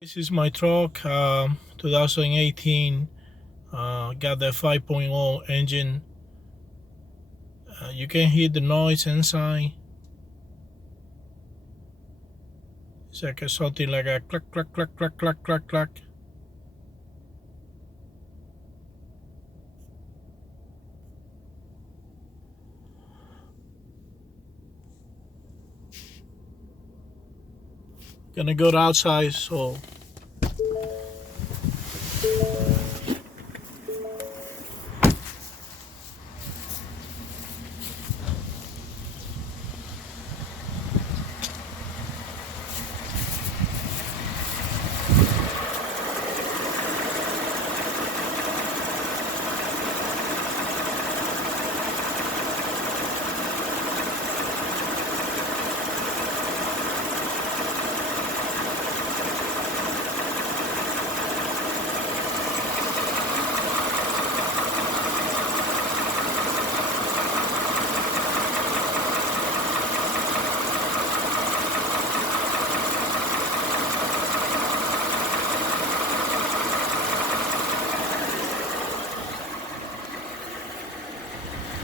This is my truck, 2018. Got the 5.0 engine. You can hear the noise inside. It's like something like a clack, clack, clack, clack, clack, clack, clack. Gonna go outside, so